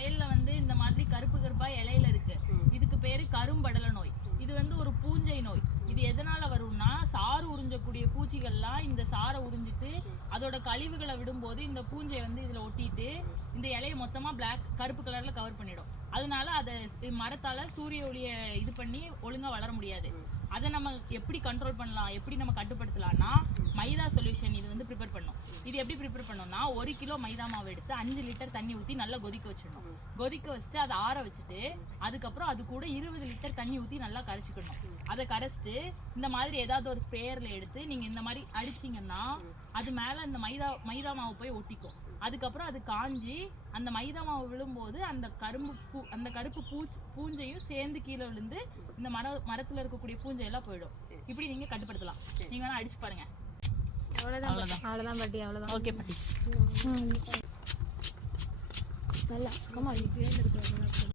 வயல்ல வந்து இந்த மாதிரி கருப்பு கருப்பா இலையில இருக்கு, இதுக்கு பேரு கரும்படல நோய். இது வந்து ஒரு பூஞ்சை நோய். இது எதனால வரும்னா, சாறு உறிஞ்சக்கூடிய பூச்சிகள்லாம் இந்த சாரை உறிஞ்சிட்டு அதோட கழிவுகளை விடும்போது இந்த பூஞ்சை வந்து இதுல ஒட்டிட்டு இந்த இலையை மொத்தமா கருப்பு கலர்ல கவர் பண்ணிடும். அதனால அதை மரத்தால சூரிய ஒளிய இது பண்ணி ஒழுங்கா வளர முடியாது. அதை நம்ம எப்படி கண்ட்ரோல் பண்ணலாம், எப்படி நம்ம கட்டுப்படுத்தலாம்னா, மைதா சொல்யூஷன் இது வந்து ப்ரிப்பேர் பண்ணும். இது எப்படி ப்ரிப்பேர் பண்ணோம்னா, 1 கிலோ மைதா மாவு எடுத்து 5 லிட்டர் தண்ணி ஊற்றி நல்லா கொதிக்க வச்சிடணும். கொதிக்க வச்சுட்டு அதை ஆற வச்சுட்டு அதுக்கப்புறம் அது கூட 20 லிட்டர் தண்ணி ஊற்றி நல்லா கரைச்சிக்கணும். அதை கரைச்சிட்டு இந்த மாதிரி ஏதாவது ஒரு ஸ்ப்ரேயர்ல எடுத்து நீங்க இந்த மாதிரி அடிச்சிங்கன்னா அது மேல இந்த மைதா மாவு போய் ஒட்டிக்கும். அதுக்கப்புறம் அது காஞ்சி அந்த மைதா மாவு விழும்போது அந்த கருப்பு பூஞ்சையும் சேர்ந்து கீழே விழுந்து இந்த மரத்துல இருக்கக்கூடிய பூஞ்சையெல்லாம் போயிடும். இப்படி நீங்க கட்டுப்படுத்தலாம். நீங்க வேணா அடிச்சு பாருங்க. அவ்வளவுதான் பாட்டி, அவ்வளவுதான். ஓகே பாட்டி. நல்லா